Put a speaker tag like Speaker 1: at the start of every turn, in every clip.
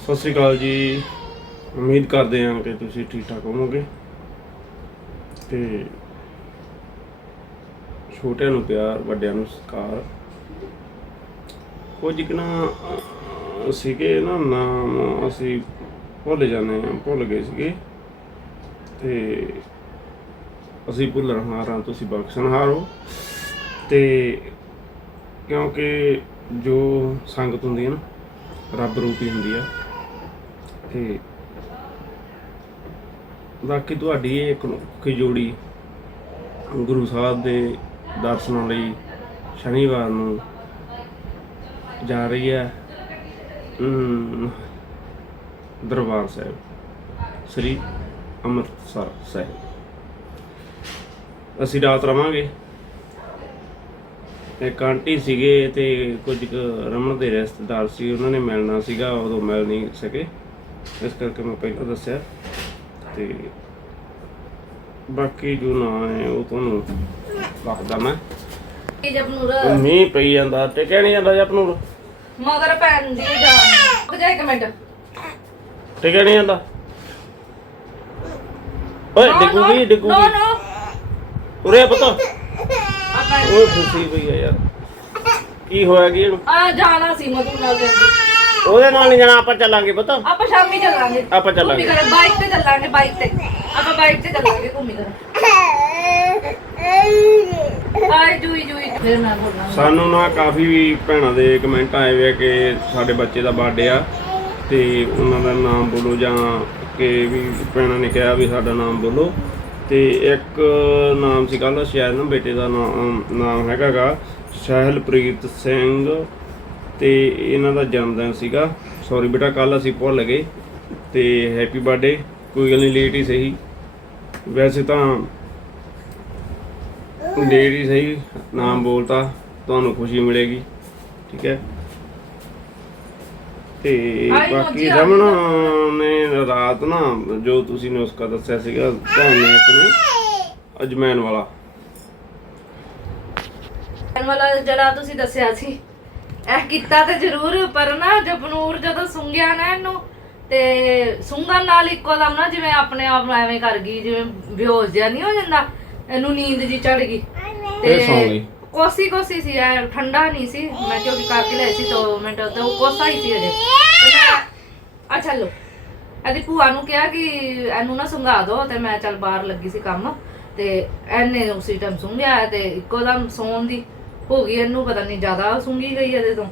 Speaker 1: ਸਤਿ ਸ਼੍ਰੀ ਅਕਾਲ ਜੀ। ਉਮੀਦ ਕਰਦੇ ਹਾਂ ਕਿ ਤੁਸੀਂ ਠੀਕ ਠਾਕ ਹੋਵੋਗੇ। ਤੇ ਛੋਟਿਆਂ ਨੂੰ ਪਿਆਰ, ਵੱਡਿਆਂ ਨੂੰ ਸਤਿਕਾਰ। ਕੁਝ ਕੁ ਨਾ ਸੀਗੇ ਨਾ, ਨਾਮ ਅਸੀਂ ਭੁੱਲ ਜਾਂਦੇ ਹਾਂ, ਭੁੱਲ ਗਏ ਸੀਗੇ। ਤੇ ਅਸੀਂ ਭੁੱਲਣਹਾਰ ਹਾਂ ਤੁਸੀਂ ਬਖਸ਼ਣਹਾਰ ਹੋ ਤੇ ਕਿਉਂਕਿ ਜੋ ਸੰਗਤ ਹੁੰਦੀ ਹੈ ਨਾ, ਰੱਬ ਰੂਪੀ ਹੁੰਦੀ ਆ। ਤੇ ਬਾਕੀ ਤੁਹਾਡੀ ਇਹ ਇੱਕ ਅਨੋਖੀ ਜੋੜੀ ਗੁਰੂ ਸਾਹਿਬ ਦੇ ਦਰਸ਼ਨਾਂ ਲਈ ਸ਼ਨੀਵਾਰ ਨੂੰ ਜਾ ਰਹੀ ਹੈ ਦਰਬਾਰ ਸਾਹਿਬ, ਸ੍ਰੀ ਅੰਮ੍ਰਿਤਸਰ ਸਾਹਿਬ। ਅਸੀਂ ਰਾਤ ਰਵਾਂਗੇ। ਇੱਕ ਆਂਟੀ ਸੀਗੇ ਤੇ ਕੁਝ ਕੁ ਰਮਨ ਦੇ ਰਿਸ਼ਤੇਦਾਰ ਸੀ, ਉਹਨਾਂ ਨੇ ਮਿਲਣਾ ਸੀਗਾ, ਉਦੋਂ ਮਿਲ ਨਹੀਂ ਸਕੇ। ਇਸ ਕਰਕੇ ਮੈਂ ਪਹਿਲਾਂ ਦੱਸਿਆ। ਤੇ ਬਾਕੀ ਜੋ ਨਾਂ ਹੈ ਉਹ ਤੁਹਾਨੂੰ ਦੱਸਦਾ ਮੈਂ।
Speaker 2: ਇਹ ਜਪਨੂਰ
Speaker 1: ਮੀਂਹ ਪਈ ਜਾਂਦਾ ਟਿਕਿਆ ਨਹੀਂ ਜਾਂਦਾ ਜਪ ਨੂੰ
Speaker 2: ਮਗਰ ਪੈਣ ਦੀ ਜਾਨ। ਰੁਕ ਜਾ ਇੱਕ ਮਿੰਟ।
Speaker 1: ਨਹੀਂ ਜਾਂਦਾ? ਓਏ ਡਿੱਗੂਗੀ
Speaker 2: ਨੋ
Speaker 1: ਡਿੱਗੂਗੀ
Speaker 2: ਨੋ
Speaker 1: ਉਰੇ ਆ ਪੁੱਤ। ਉਹ ਖੁਸ਼ੀ ਪਈ ਆ ਯਾਰ। ਕੀ ਹੋਇਆ ਕੀ ਇਹਨੂੰ?
Speaker 2: ਆ ਜਾਣਾ ਸੀ ਮਧੂ ਨਾਲ ਕਹਿੰਦੀ
Speaker 1: ਉਹਦੇ ਨਾਲ ਨਹੀਂ ਜਾਣਾ ਆਪਾਂ ਚੱਲਾਂਗੇ ਪੁੱਤ।
Speaker 2: ਆਪਾਂ ਸ਼ਾਮੀ ਚੱਲਾਂਗੇ।
Speaker 1: ਆਪਾਂ ਚੱਲਾਂਗੇ।
Speaker 2: ਘੁੰਮੀ ਕਰ ਬਾਈਕ ਤੇ ਚੱਲਾਂਗੇ ਬਾਈਕ ਤੇ। ਆਪਾਂ ਬਾਈਕ ਤੇ ਚੱਲਾਂਗੇ ਘੁੰਮੀ ਕਰ ਆਏ ਜੂਈ ਜੂਈ। ਫਿਰ ਮੈਂ ਬੋਲਣਾ
Speaker 1: ਸਾਨੂੰ ਨਾ ਕਾਫੀ ਵੀ ਭੈਣਾਂ ਦੇ ਕਮੈਂਟ ਆਏ ਵੇ ਕਿ ਸਾਡੇ ਬੱਚੇ ਦਾ ਬਰਥਡੇ ਆ ਤੇ ਉਹਨਾਂ ਦਾ ਨਾਮ ਬੋਲੋ ਜਾਂ ਕਿ ਵੀ ਭੈਣਾਂ ਨੇ ਕਿਹਾ ਵੀ ਸਾਡਾ ਨਾਮ ਬੋਲੋ। ਤੇ ਇੱਕ ਨਾਮ ਸੀ ਕੱਲ ਸ਼ਾਇਦ ਨਾ ਬੇਟੇ ਦਾ ਨਾਮ ਨਾਮ ਹੈਗਾਗਾ ਸਹਿਲਪ੍ਰੀਤ ਸਿੰਘ ਤੇ ਇਹਨਾਂ ਦਾ ਜਨਮ ਦਿਨ ਸੀਗਾ। ਸੌਰੀ ਬੇਟਾ ਕੱਲ ਅਸੀਂ ਭੁੱਲ ਗਏ ਤੇ ਹੈਪੀ ਬਰਥਡੇ ਕੋਈ ਗੱਲ ਨਹੀਂ ਲੇਟ ਹੀ ਸਹੀ। ਵੈਸੇ ਤਾਂ ਲੇਟ ਹੀ ਸਹੀ ਨਾਮ ਬੋਲਤਾ ਤੁਹਾਨੂੰ ਖੁਸ਼ੀ ਮਿਲੇਗੀ ਠੀਕ ਹੈ। ਤੇ ਬਾਕੀ ਰਮਨ ਨੇ ਰਾਤ ਨਾ ਜੋ ਤੁਸੀਂ ਨੇ ਉਸਕਾ ਦੱਸਿਆ ਸੀਗਾ ਭੈਣ ਨੇ ਇੱਕ ਨੇ ਅਜਮੈਨ ਵਾਲਾ।
Speaker 2: ਵਾਲਾ ਜਿਹੜਾ ਤੁਸੀਂ ਦੱਸਿਆ ਸੀ। ਇਹ ਕੀਤਾ ਤੇ ਜ਼ਰੂਰ ਪਰ ਨਾ ਜਪਨੂਰ ਜਦੋਂ ਸੁੰਘਿਆ ਨਾ ਇਹਨੂੰ ਤੇ ਸੁੰਘਣ ਨਾਲ ਇੱਕੋ ਦਮ ਨਾ ਜਿਵੇਂ ਆਪਣੇ ਆਪ ਨੂੰ ਐਵੇਂ ਕਰ ਗਈ ਜਿਵੇਂ ਬੇਹੋਸ਼ ਜਿਹਾ ਨਹੀਂ ਹੋ ਜਾਂਦਾ ਇਹਨੂੰ ਨੀਂਦ ਜੀ ਚੜ ਗਈ।
Speaker 1: ਇਹ ਸੌਂ ਗਈ।
Speaker 2: ਕੋਸੀ ਕੋਸੀ ਸੀ ਐ ਠੰਡਾ ਨਹੀਂ ਸੀ ਮੈਂ ਕਿਉਂਕਿ ਕਰਕੇ ਲਿਆਈ ਸੀ 2 ਮਿੰਟ ਤੇ ਉਹ ਕੋਸਾ ਹੀ ਸੀ ਅਜੇ ਤੇ ਮੈਂ ਆ ਚੱਲੋ ਇਹਦੀ ਭੂਆ ਨੂੰ ਕਿਹਾ ਕਿ ਇਹਨੂੰ ਨਾ ਸੁੰਘਾ ਦਿਓ ਤੇ ਮੈਂ ਚੱਲ ਬਾਹਰ ਲੱਗੀ ਸੀ ਕੰਮ ਤੇ ਇਹਨੇ ਉਸੇ ਟਾਈਮ ਸੁੰਘਿਆ ਤੇ ਇੱਕੋ ਦਮ ਸੌਣ ਦੀ। ਹੋ ਗਈ ਇਹਨੂੰ ਪਤਾ ਨਹੀਂ ਜ਼ਿਆਦਾ ਸੁੰਘੀ ਗਈ ਇਹਦੇ ਤੋਂ।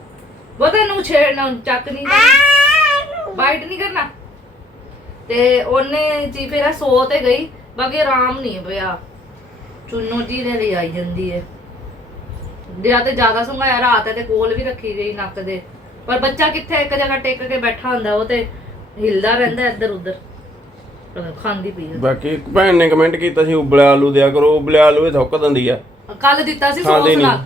Speaker 2: ਬਹੁਤਾ ਇਹਨੂੰ ਛੇੜਨਾ ਚੱਕ ਨਹੀਂ ਕਰਨਾ ਬਾਈਟ ਨਹੀਂ ਕਰਨਾ। ਤੇ ਉਹਨੇ ਜੀ ਫਿਰ ਸੋ ਤੇ ਗਈ ਬਾਕੀ ਆਰਾਮ ਨਹੀਂ ਪਿਆ। ਚੁੰਨੋ ਜੀ ਨੇ ਲਈ ਆਈ ਜਾਂਦੀ ਹੈ ਦਿਆ ਤੇ ਜ਼ਿਆਦਾ ਸੁੰਘਾਇਆ ਰਾਤ ਤੇ ਕੋਲ ਵੀ ਰੱਖੀ ਗਈ ਨੱਕ ਦੇ। ਪਰ ਬੱਚਾ ਕਿੱਥੇ ਇੱਕ ਜਗ੍ਹਾ ਟਿਕ ਕੇ ਬੈਠਾ ਹੁੰਦਾ ਉਹ ਤੇ ਹਿਲਦਾ ਰਹਿੰਦਾ ਇੱਧਰ ਉੱਧਰ। ਖਾਂਦੀ ਪਈ
Speaker 1: ਬਾਕੀ ਇੱਕ ਭੈਣ ਨੇ ਕਮੈਂਟ ਕੀਤਾ ਸੀ ਉਬਲਿਆ ਆਲੂ ਦਿਆ ਕਰੋ ਉਬਲਿਆ ਆਲੂ ਇਹ ਥੁੱਕ ਦਿੰਦੀ ਆ।
Speaker 2: ਕੱਲ ਦਿੱਤਾ ਸੀ ਸੌਸ ਨਾਲ।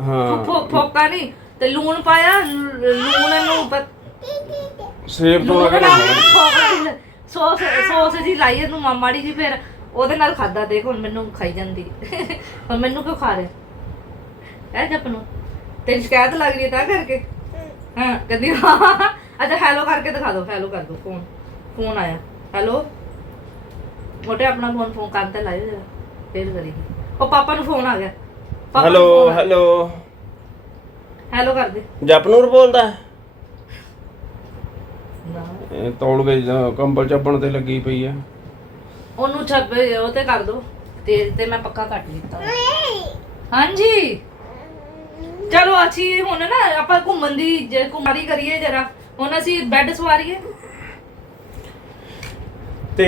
Speaker 1: ਹਾਂ।
Speaker 2: ਫੋ- ਫੋਕਾ ਨਹੀਂ ਤੇ ਲੂਣ ਪਾਇਆ ਲ- ਲੂਣ ਇਹਨੂੰ ਪ-
Speaker 1: ਸੇਬ ਤੋਂ
Speaker 2: ਲੂਣ ਨਾਲ ਫੋਕਾ ਸੌਸ ਸੌਸ ਜੀ ਲਾਈ ਇਹਨੂੰ ਮਾ- ਮਾੜੀ ਜੀ ਫਿਰ ਉਹਦੇ ਨਾਲ ਖਾਦਾ ਦੇਖ ਹੁਣ ਮੈਨੂੰ ਖਾਈ ਜਾਂਦੀ। ਹੁਣ ਮੈਨੂੰ ਕਿਉਂ ਖਾ ਰਿਹਾ? ਐ ਜਪ ਨੂੰ। ਤੇਰੀ ਸ਼ਿਕਾਇਤ ਲੱਗ ਰਹੀ ਹੈ ਤਾਂ ਕਰਕੇ? ਹਾਂ ਕਹਿੰਦੀ ਹਾਂ ਅੱਛਾ ਹੈਲੋ ਕਰਕੇ ਦਿਖਾ ਦਿਓ ਹੈਲੋ ਕਰ ਦਿਓ ਫੋਨ ਫੋਨ ਆਇਆ। ਹੈਲੋ ਮੋਟੇ ਆਪਣਾ ਫੋਨ ਫੋਨ ਕੰਨ ਤੇ ਲਾਇਓ ਜਰਾ। ਫੇਰ ਕਰੀ ਉਹ ਪਾਪਾ ਨੂੰ ਫੋਨ ਆ ਗਿਆ। ਨੂੰ
Speaker 1: ਹੈਲੋ ਹੈਲੋ
Speaker 2: ਹੈਲੋ ਕਰ ਦੇ
Speaker 1: ਜਪਨੂਰ ਬੋਲਦਾ। ਇਹ ਤੌਲ ਗਈ ਜਾਂ ਕੰਬਲ ਚੱਪਣ ਤੇ ਲੱਗੀ ਪਈ ਆ।
Speaker 2: ਉਹਨੂੰ ਛੱਬੇ ਉਹ ਤੇ ਕਰ ਦੋ। ਤੇਲ ਤੇ ਮੈਂ ਪੱਕਾ ਕੱਟ ਦਿੱਤਾ। ਹਾਂਜੀ। ਚਲੋ ਅਸੀਂ ਹੁਣ ਨਾ ਆਪਾਂ ਘੁੰਮਣ ਦੀ ਜੇ ਕੁਮਾਰੀ ਕਰੀਏ ਜਰਾ। ਹੁਣ ਅਸੀਂ ਬੈੱਡ ਸਵਾਰੀਏ।
Speaker 1: ਤੇ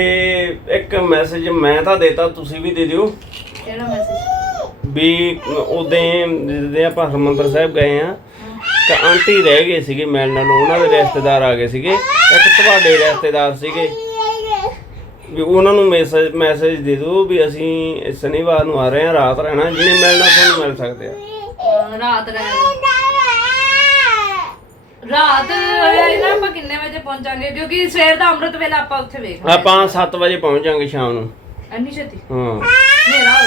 Speaker 1: ਇੱਕ ਮੈਸੇਜ ਮੈਂ ਤਾਂ ਦੇਤਾ ਤੁਸੀਂ ਵੀ ਦੇ ਦਿਓ।
Speaker 2: ਕਿਹੜਾ ਮੈਸੇਜ
Speaker 1: ਵੀ ਉਦੋਂ ਜਦੋਂ ਆਪਾਂ ਹਰਮੰਦਰ ਸਾਹਿਬ ਗਏ ਆ ਤਾਂ ਆਂਟੀ ਰਹਿ ਗਏ ਸੀਗੇ ਮਿਲਣ ਨੂੰ ਉਹਨਾਂ ਦੇ ਰਿਸ਼ਤੇਦਾਰ ਆ ਗਏ ਸੀਗੇ ਇੱਕ ਤੁਹਾਡੇ ਰਿਸ਼ਤੇਦਾਰ ਸੀਗੇ। ਵੀ ਉਹਨਾਂ ਨੂੰ ਮੈਸੇਜ ਮੈਸੇਜ ਦੇ ਦਿਓ ਵੀ ਅਸੀਂ ਸ਼ਨੀਵਾਰ ਨੂੰ ਆ ਰਹੇ ਆ ਰਾਤ ਰਹਿਣਾ ਜਿਹਨੇ ਮਿਲਣਾ ਤੁਹਾਨੂੰ ਮਿਲ ਸਕਦੇ ਆ।
Speaker 2: ਰਾਤ ਰਾਤ ਇਹਨਾਂ ਆਪਾਂ ਕਿੰਨੇ ਵਜੇ ਪਹੁੰਚਾਂਗੇ ਕਿਉਂਕਿ ਸਵੇਰ ਦਾ ਅੰਮ੍ਰਿਤ ਵੇਲਾ ਆਪਾਂ ਉੱਥੇ ਵੇਖ
Speaker 1: ਆਪਾਂ 7 ਵਜੇ ਪਹੁੰਚ ਜਾਾਂਗੇ ਸ਼ਾਮ ਨੂੰ।
Speaker 2: ਇੰਨੀ ਛੇਤੀ?
Speaker 1: ਹਾਂ।
Speaker 2: ਹੋ ਨਾਲ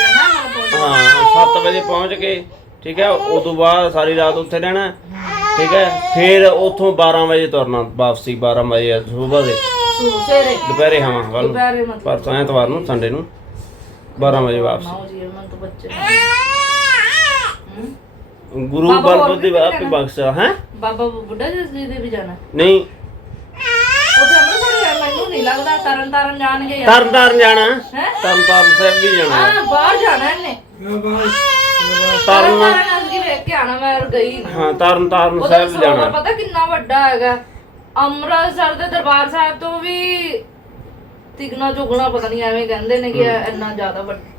Speaker 1: ਹਾਂ 7 ਵਜੇ ਪਹੁੰਚ ਕੇ ਠੀਕ ਹੈ ਉਸ ਤੋਂ ਬਾਅਦ ਸਾਰੀ ਰਾਤ ਉੱਥੇ ਰਹਿਣਾ ਠੀਕ ਹੈ ਫਿਰ ਉੱਥੋਂ 12 ਵਜੇ ਤੁਰਨਾ ਵਾਪਸੀ 12 ਵਜੇ ਸਵੇਰ ਦੇ।
Speaker 2: ਸਵੇਰੇ।
Speaker 1: ਦੁਪਹਿਰੇ ਹਾਂ ਨੂੰ।
Speaker 2: ਦੁਪਹਿਰੇ ਮਤ
Speaker 1: ਪਰਸੋਂ ਐਤਵਾਰ ਨੂੰ ਸੰਡੇ ਨੂੰ 12 ਵਜੇ ਵਾਪਸ।
Speaker 2: ਨਾਓ ਜੀ ਮਨ ਤਾਂ ਬੱਚੇ ਹਮ?
Speaker 1: ਗੁਰੂ
Speaker 2: ਬਾਬਾ
Speaker 1: ਬਲਬੁੱਧ ਦੀ ਬਖਸ਼ਾ ਹੈ
Speaker 2: ਬਾਬਾ ਬੁੱਢਾ ਜੀ ਦੇ ਵੀ ਜਾਣਾ?
Speaker 1: ਨਹੀਂ
Speaker 2: ਉੱਥੇ ਅੰਮ੍ਰਿਤਸਰ ਹੈ, ਮੈਨੂੰ ਨਹੀਂ ਲੱਗਦਾ ਤਰਨ ਤਾਰਨ ਜਾਣਗੇ ਯਾਰ।
Speaker 1: ਤਰਨ ਤਾਰਨ ਜਾਣਾ?
Speaker 2: ਹੈ?
Speaker 1: ਤਰਨ ਤਾਰਨ ਸਾਹਿਬ ਵੀ ਜਾਣਾ।
Speaker 2: ਹਾਂ ਬਾਹਰ ਜਾਣਾ ਇਹਨੇ। ਤਰਨ
Speaker 1: ਤਰਨ
Speaker 2: ਤਾਰਨ ਵੇਖ ਕੇ ਆਣਾ ਮੈਂ ਗਈ ਨੀ।
Speaker 1: ਹਾਂ ਤਰਨ ਤਾਰਨ
Speaker 2: ਉਹਦਾ
Speaker 1: ਸਾਹਿਬ
Speaker 2: ਸਰੋਵਰ
Speaker 1: ਜਾਣਾ।
Speaker 2: ਪਤਾ ਕਿੰਨਾ ਵੱਡਾ ਹੈਗਾ। ਅੰਮ੍ਰਿਤਸਰ ਦੇ ਦਰਬਾਰ ਸਾਹਿਬ ਤੋਂ ਵੀ ਤਿਗਣਾ ਚੁਗਣਾ ਪਤਾ ਨਹੀਂ ਐਵੇਂ ਕਹਿੰਦੇ ਨੇ ਕਿ ਇਹ ਇੰਨਾ ਜ਼ਿਆਦਾ ਵੱਡਾ।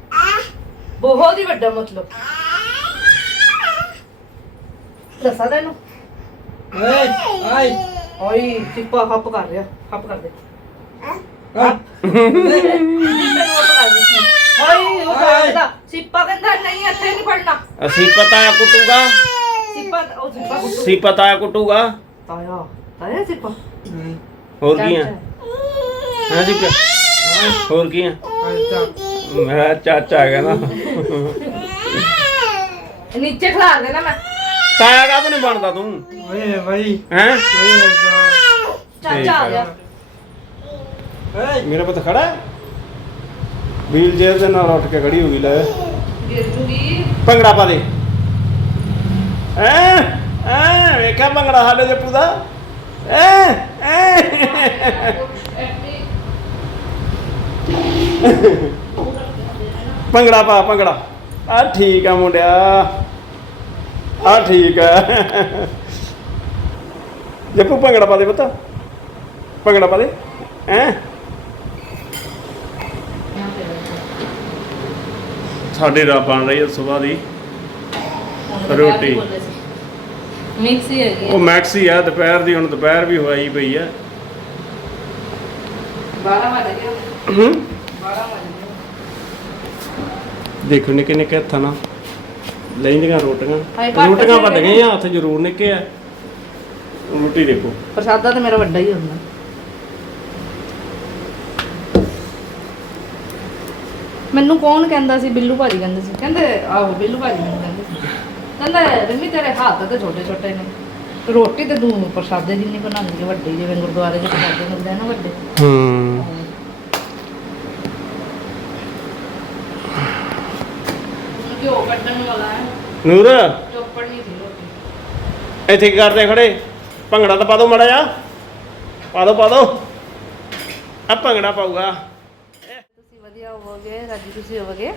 Speaker 2: ਬਹੁਤ ਹੀ ਵੱਡਾ ਮਤਲਬ। ਦੱਸਾਂ ਤੈਨੂੰ? ਓਏ ਚਿੱਪਾ ਹੱਪ ਕਰ ਰਿਹਾ ਹੱਪ ਕਰ ਦੇ। ਤੈਨੂੰ ਹੱਪ ਕਰ ਦੇ ਓਏ ਉਹ ਕਹਿੰਦਾ ਸਿੱਪਾ ਕਹਿੰਦਾ ਨਹੀਂ ਇੱਥੇ ਨਹੀਂ ਪੜਨਾ
Speaker 1: ਅਸੀਂ ਪਤਾ ਕੁੱਟੂਗਾ।
Speaker 2: ਸਿੱਪਾ ਉਹ ਸਿੱਪਾ ਕੁੱਟੂ
Speaker 1: ਸੀ ਪਤਾ ਕੁੱਟੂਗਾ।
Speaker 2: ਤਾਇਆ ਤਾਇਆ ਸਿੱਪਾ
Speaker 1: ਹੋਰ ਕੀ ਆ? ਹਾਂ ਜੀ ਹੋਰ ਕੀ ਆ? ਮੇਰਾ ਚਾਚਾ ਕਹਿੰਦਾ
Speaker 2: ਨੀਚੇ ਖਿਲਾਰ ਦੇਣਾ ਮੈਂ
Speaker 1: ਤਾਇਆ ਕਾਹਤੋਂ ਨਹੀਂ ਬਣਦਾ ਤੂੰ?
Speaker 3: ਓਏ ਭਾਈ
Speaker 1: ਹੈ?
Speaker 2: ਚਾਚਾ ਆ। ਗਿਆ
Speaker 1: ਮੇਰਾ ਪੁੱਤ ਖੜਾ ਹੈ? ਵੀਲ ਚੇਅਰ ਦੇ ਨਾਲ ਉੱਠ ਕੇ ਖੜੀ ਹੋ ਗਈ ਲੈ।
Speaker 2: ਗਿਰ ਜੂਗੀ।
Speaker 1: ਭੰਗੜਾ ਪਾ ਦੇ। ਐ ਐ ਵੇਖਿਆ ਭੰਗੜਾ ਸਾਡੇ ਜੱਪੂ ਦਾ? ਐ ਐ। ਭੰਗੜਾ ਪਾ ਭੰਗੜਾ। ਆ ਠੀਕ ਆ ਮੁੰਡਿਆ। ਆ ਠੀਕ ਆ। ਜੱਪੂ ਭੰਗੜਾ ਪਾ ਦੇ ਪੁੱਤ। ਭੰਗੜਾ ਪਾ ਦੇ। ਐ। ਸਾਡੇ ਰਾਤ ਬਣ ਰਹੀ ਹੈ ਸਵੇਰ ਦੀ। ਰੋਟੀ।
Speaker 2: ਮਿਕਸੀ ਹੈਗੀ
Speaker 1: ਉਹ ਮੈਕਸੀ ਆ ਦੁਪਹਿਰ ਦੀ ਹੁਣ ਦੁਪਹਿਰ ਵੀ ਹੋਈ ਪਈ ਆ
Speaker 2: 12 ਵਜੇ ਗਿਆ
Speaker 1: ਹੂੰ?
Speaker 2: 12 ਵਜੇ
Speaker 1: ਦੇਖੋ ਨਿੱਕੇ ਨਿੱਕੇ ਹੱਥਾਂ ਨਾਲ ਲੈਂਦੀਆਂ ਰੋਟੀਆਂ। ਰੋਟੀਆਂ
Speaker 2: ਗਏ।
Speaker 1: ਗਈਆਂ ਹੱਥ ਜ਼ਰੂਰ ਨਿੱਕੇ ਆ। ਰੋਟੀ ਦੇਖੋ।
Speaker 2: ਪ੍ਰਸਾਦਾ ਤੇ ਮੇਰਾ ਵੱਡਾ ਹੀ ਹੁੰਦਾ। ਮੈਨੂੰ ਕੌਣ ਕਹਿੰਦਾ ਸੀ? ਬਿੱਲੂ ਭਾਜੀ ਕਹਿੰਦੇ ਸੀ। ਕਹਿੰਦੇ ਆਹੋ ਬਿੱਲੂ ਭਾਜੀ ਮੈਨੂੰ ਕਹਿੰਦੇ ਸੀ। ਕਹਿੰਦਾ ਰਮੀ ਤੇਰੇ ਹੱਥ ਤੇ ਛੋਟੇ ਛੋਟੇ ਨੇ। ਰੋਟੀ ਤੇ ਤੂੰ ਪ੍ਰਸਾਦੇ ਜਿੰਨੀ ਬਣਾਉਂਦੀ ਹੈ ਵੱਡੀ ਜਿਵੇਂ ਗੁਰਦੁਆਰੇ ਦੇ ਪ੍ਰਸਾਦੇ ਆ ਨਾ ਵੱਡੇ।
Speaker 1: ਹੂੰ।
Speaker 2: ਘਿਓ ਕੱਢਣ ਵਾਲਾ ਹੈ।
Speaker 1: ਨੂਰ।
Speaker 2: ਚੋਪੜ ਨਹੀਂ ਸੀ ਰੋਟੀ।
Speaker 1: ਇੱਥੇ ਕੀ ਕਰਦੇ ਖੜੇ? ਭੰਗੜਾ ਤਾਂ ਪਾ ਦੋ ਮੜਾ ਜਾ ਪਾ ਦੋ ਪਾ ਦੋ। ਆ ਭੰਗੜਾ ਪਾਊਗਾ।
Speaker 2: ਹੋਵੋਗੇ, ਰਾਜੀ ਤੁਸੀਂ ਹੋਵੋਗੇ।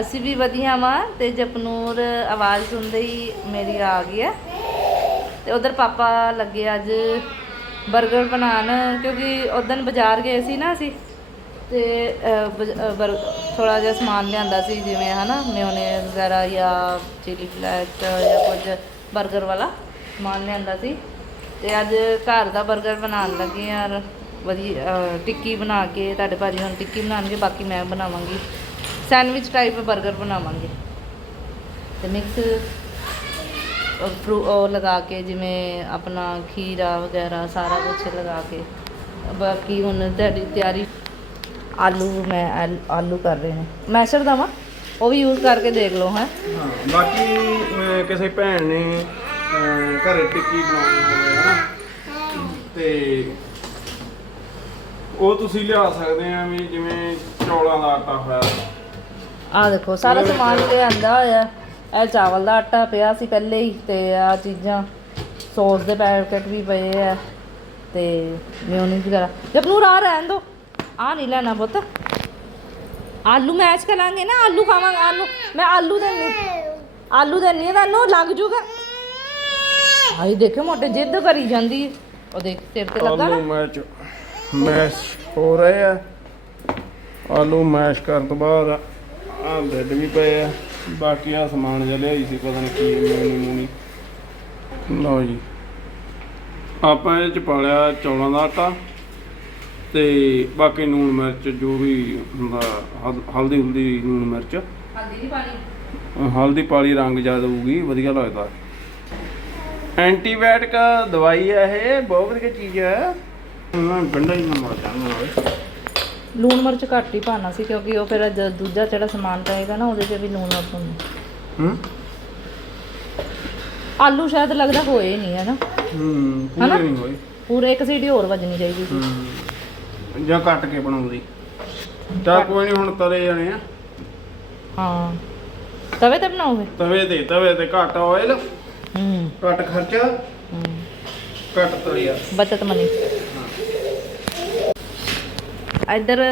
Speaker 2: ਅਸੀਂ ਵੀ ਵਧੀਆ ਵਾਂ ਤੇ ਜਪਨੂਰ ਆਵਾਜ਼ ਸੁਣਦੇ ਹੀ ਮੇਰੀ ਆ ਗਈ ਹੈ। ਤੇ ਉਧਰ ਪਾਪਾ ਲੱਗੇ ਅੱਜ 버ਗਰ ਬਣਾਉਣ, ਕਿਉਂਕਿ ਉਦੋਂ ਬਾਜ਼ਾਰ ਗਏ ਸੀ ਨਾ ਅਸੀਂ। ਤੇ ਥੋੜਾ ਜਿਹਾ ਸਮਾਨ ਲਿਆਂਦਾ ਸੀ, ਜਿਵੇਂ ਹਨਾ ਮਿਓਨੇ ਵਗੈਰਾ ਜਾਂ ਚਿਲੀ ਫਲੈਟ ਜਾਂ ਕੁਝ 버ਗਰ ਵਾਲਾ ਸਮਾਨ ਲਿਆਂਦਾ ਸੀ। ਤੇ ਅੱਜ ਘਰ ਦਾ 버ਗਰ ਬਣਾਉਣ ਲੱਗੇ ਆ ਵਧੀਆ ਟਿੱਕੀ ਬਣਾ ਕੇ ਤੁਹਾਡੇ ਭਾਜੀ ਹੁਣ ਟਿੱਕੀ ਬਣਾਉਣਗੇ, ਬਾਕੀ ਮੈਂ ਬਣਾਵਾਂਗੀ। ਸੈਂਡਵਿਚ ਟਾਈਪ 버ਗਰ ਬਣਾਵਾਂਗੇ। ਤੇ ਮਿਕਸ ਫਰੂ, ਉਹ ਲਗਾ ਕੇ ਜਿਵੇਂ ਆਪਣਾ ਖੀਰਾ ਵਗੈਰਾ ਸਾਰਾ ਕੁਝ ਲਗਾ ਕੇ। ਬਾਕੀ ਹੁਣ ਤੁਹਾਡੀ ਤਿਆਰੀ, ਆਲੂ ਮੈਂ ਆਲੂ ਕਰ ਰਹੇ ਨੇ ਮੈਸ਼ਰ ਦਾ ਵਾ, ਉਹ ਵੀ ਯੂਜ਼ ਕਰਕੇ ਦੇਖ ਲਓ, ਹੈ।
Speaker 1: ਬਾਕੀ ਕਿਸੇ ਭੈਣ ਨੇ ਘਰੇ ਟਿੱਕੀ ਬਣਾਉਣੀ ਹੋਵੇ, ਹਨਾ। ਤੇ ਉਹ ਤੁਸੀਂ ਲਿਆ ਸਕਦੇ ਆ ਵੀ ਜਿਵੇਂ ਚੌਲਾਂ ਦਾ ਆਟਾ ਹੋਇਆ।
Speaker 2: ਆ ਦੇਖੋ ਸਾਰਾ ਸਮਾਨ ਲਿਆਂਦਾ ਹੋਇਆ। ਇਹ ਚਾਵਲ ਦਾ ਆਟਾ ਪਿਆ ਸੀ ਪਹਿਲੇ ਹੀ ਤੇ ਆ ਚੀਜ਼ਾਂ ਸੌਸ ਦੇ ਪੈਕੇਟ ਵੀ ਪਏ ਆ ਤੇ ਮਿਓਨੀਜ਼ ਵਗੈਰਾ। ਜਪਨੂਰ ਆ ਰਹਿਣ ਦੋ। ਆ ਨਹੀਂ ਲੈਣਾ ਪੁੱਤ। ਆਲੂ ਮੈਚ ਕਰਾਂਗੇ ਨਾ ਆਲੂ ਖਾਵਾਂਗੇ ਆਲੂ। ਮੈਂ ਆਲੂ ਦੇਣੀ ਆਲੂ ਦੇਣੀ ਤੁਹਾਨੂੰ ਲੱਗ ਜੂਗਾ। ਆਈ ਦੇਖੋ ਮੋਟੇ ਜਿੱਦ ਕਰੀ ਜਾਂਦੀ। ਉਹ ਦੇਖ ਸਿਰ ਤੇ ਲੱਗਾ
Speaker 1: ਆਲੂ
Speaker 2: ਨਾ
Speaker 1: ਮੈਚ ਮੈਸ਼ ਹੋ ਰਹੇ ਆ। ਆਲੂ ਮੈਸ਼ ਕਰਨ ਤੋਂ ਬਾਅਦ ਆ ਬ੍ਰੈਡ ਵੀ ਪਏ ਆ। ਬਾਕੀ ਆ ਸਮਾਨ ਜਿਹਾ ਲਿਆਈ ਸੀ ਪਤਾ ਨਹੀਂ ਕੀ ਮੂਨੀ ਮੂਨੀ ਲਓ ਜੀ। ਆਪਾਂ ਇਹ ਚ ਪਾ ਲਿਆ ਚੌਲਾਂ ਦਾ ਆਟਾ ਤੇ ਬਾਕੀ ਨੂਣ ਮਿਰਚ ਜੋ ਵੀ ਹੁੰਦਾ ਹਲ- ਹਲਦੀ ਹੁਲਦੀ ਨੂਣ ਮਿਰਚ।
Speaker 2: ਹਲਦੀ ਨਹੀਂ ਪਾਣੀ?
Speaker 1: ਹਲਦੀ ਪਾਲੀ ਰੰਗ ਜ਼ਿਆਦਾ ਹੋਊਗੀ ਵਧੀਆ ਲੱਗਦਾ। ਐਂਟੀਬਾਇਓਟਿਕ ਦਵਾਈ ਹੈ ਇਹ ਬਹੁਤ ਵਧੀਆ ਚੀਜ਼ ਹੈ ਮੈਂ ਪਿੰਡਾਂ ਹੀ ਨਾ ਮਰ ਜਾਣਾ ਹੋਵੇ
Speaker 2: ਲੂਣ ਮਿਰਚ ਘੱਟ ਹੀ ਪਾਣਾ ਸੀ ਕਿਉਂਕਿ ਉਹ ਫਿਰ ਜ- ਦੂਜਾ ਜਿਹੜਾ ਸਮਾਨ ਪਏਗਾ ਨਾ ਉਹਦੇ 'ਚ ਵੀ ਲੂਣ ਮਿਰਚ ਹੁੰਦਾ
Speaker 1: ਹੂੰ?
Speaker 2: ਆਲੂ ਸ਼ਾਇਦ ਲੱਗਦਾ ਹੋਏ ਨਹੀਂ ਹੈ ਨਾ?
Speaker 1: ਹੂੰ
Speaker 2: ਹਨਾ?
Speaker 1: ਪੂਰੇ ਨਹੀਂ ਹੋਏ।
Speaker 2: ਪੂਰੇ ਇੱਕ ਸੀਟੀ ਹੋਰ ਵੱਜਣੀ ਚਾਹੀਦੀ ਸੀ।
Speaker 1: ਹੂੰ ਜਾਂ ਕੱਟ ਕੇ ਬਣਾਉਂਦੀ। ਤਾਂ ਕੋਈ ਨਹੀਂ ਹੁਣ ਤਰੇ ਜਾਣੇ ਆ।
Speaker 2: ਹਾਂ। ਤਵੇ ਤੇ ਬਣਾਓਗੇ?
Speaker 1: ਤਵੇ ਤੇ ਤਵੇ ਤੇ ਘੱਟ ਆਇਲ
Speaker 2: ਹੂੰ।
Speaker 1: ਘੱਟ ਖਰਚਾ
Speaker 2: ਹੂੰ।
Speaker 1: ਘੱਟ ਤਲਿਆ
Speaker 2: ਬਚਤ ਮਨੀ। ਇੱਧਰ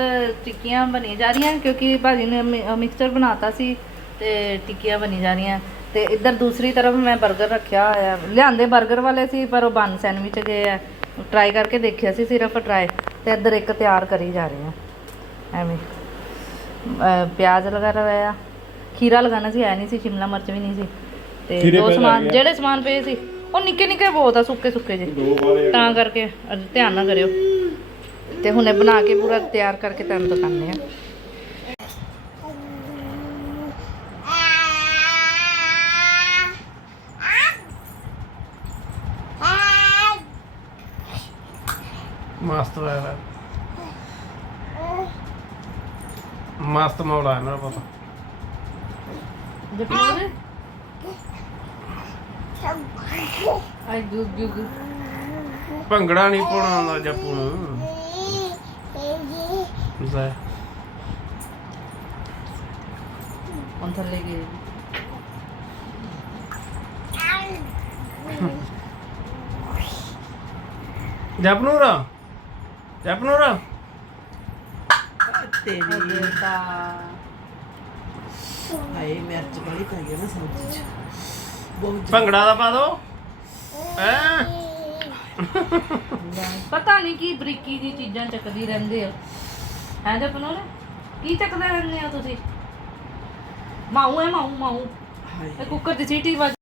Speaker 2: ਟਿੱਕੀਆਂ ਬਣੀ ਜਾ ਰਹੀਆਂ ਕਿਉਂਕਿ ਭਾਜੀ ਨੇ ਮਿਕਸਚਰ ਬਣਾਤਾ ਸੀ ਤੇ ਟਿੱਕੀਆਂ ਬਣੀ ਜਾ ਰਹੀਆਂ। ਤੇ ਇੱਧਰ ਦੂਸਰੀ ਤਰਫ ਮੈਂ 버ਗਰ ਰੱਖਿਆ ਹੋਇਆ। ਲਿਆਂਦੇ 버ਗਰ ਵਾਲੇ ਸੀ ਪਰ ਉਹ ਬਨ ਸੈਂਡਵਿਚ ਗਏ ਆ। ਟਰਾਈ ਕਰਕੇ ਦੇਖਿਆ ਸੀ ਸਿਰਫ ਟਰਾਈ। ਤੇ ਇੱਧਰ ਇੱਕ ਤਿਆਰ ਕਰੀ ਜਾ ਰਹੇ ਆ। ਐਵੇਂ। ਪਿਆਜ਼ ਲਗਾ ਰਿਹਾ ਆ ਖੀਰਾ ਲਗਾਣਾ ਸੀ ਐ ਨਹੀਂ ਸੀ ਸ਼ਿਮਲਾ ਮਿਰਚ ਵੀ ਨਹੀਂ ਸੀ। ਤੇ ਦੋ ਸਮਾਨ। ਜਿਹੜੇ ਸਮਾਨ ਪਏ ਸੀ ਉਹ ਨਿੱਕੇ ਨਿੱਕੇ ਬਹੁਤ ਆ ਸੁੱਕੇ ਸੁੱਕੇ
Speaker 1: ਵਾਲੇ
Speaker 2: ਤਾਂ ਕਰਕੇ ਅੱਜ ਧਿਆਨ ਨਾਲ ਕਰਿਓ। ਤੇ ਹੁਣੇ ਬਣਾ ਕੇ ਪੂਰਾ ਤਿਆਰ ਕਰਕੇ ਤੁਹਾਨੂੰ ਦਿਖਾਉਂਦੇ ਆ
Speaker 1: ਮਸਤ ਹੋਇਆ ਮਸਤ ਮੌਲਾ ਹੈ ਮੇਰਾ ਪਤਾ।
Speaker 2: ਜਪਨੂਰ ਆਈ ਜੂ ਜੂ ਜੂ
Speaker 1: ਭੰਗੜਾ ਨਹੀਂ ਪਾਉਣਾ ਆਉਂਦਾ ਜੱਪੂ ਨੂੰ। ਲੈ
Speaker 2: ਹੁਣ ਥੱਲੇ ਗਏ।
Speaker 1: ਜਪਨੂਰ ਜਪਨੂਰ।
Speaker 3: ਤੇਰੀ।
Speaker 2: ਦੇਤਾ।
Speaker 3: ਹਾਏ ਮਿਰਚ ਬੜੀ ਪਈ ਹੈ ਨਾ ਸਬਜ਼ੀ ਚ। ਬਹੁਤ
Speaker 1: ਭੰਗੜਾ ਦਾ ਪਾ ਦੋ। ਹੈ?
Speaker 2: ਪਤਾ ਨਹੀਂ ਕੀ ਬਰੀਕੀ ਦੀ ਚੀਜ਼ਾਂ ਚੱਕਦੀ ਰਹਿੰਦੇ ਹੋ ਹੈ ਜਪਨੂਰ ਕੀ ਚੱਕਦੇ ਰਹਿੰਦੇ ਹੋ ਤੁਸੀਂ? ਮਾਊ ਹੈ ਮਾਊ ਮਾਊ।
Speaker 3: ਹਾਏ।
Speaker 2: ਇਹ ਕੁੱਕਰ ਦੀ ਸੀਟੀ ਵੱਜ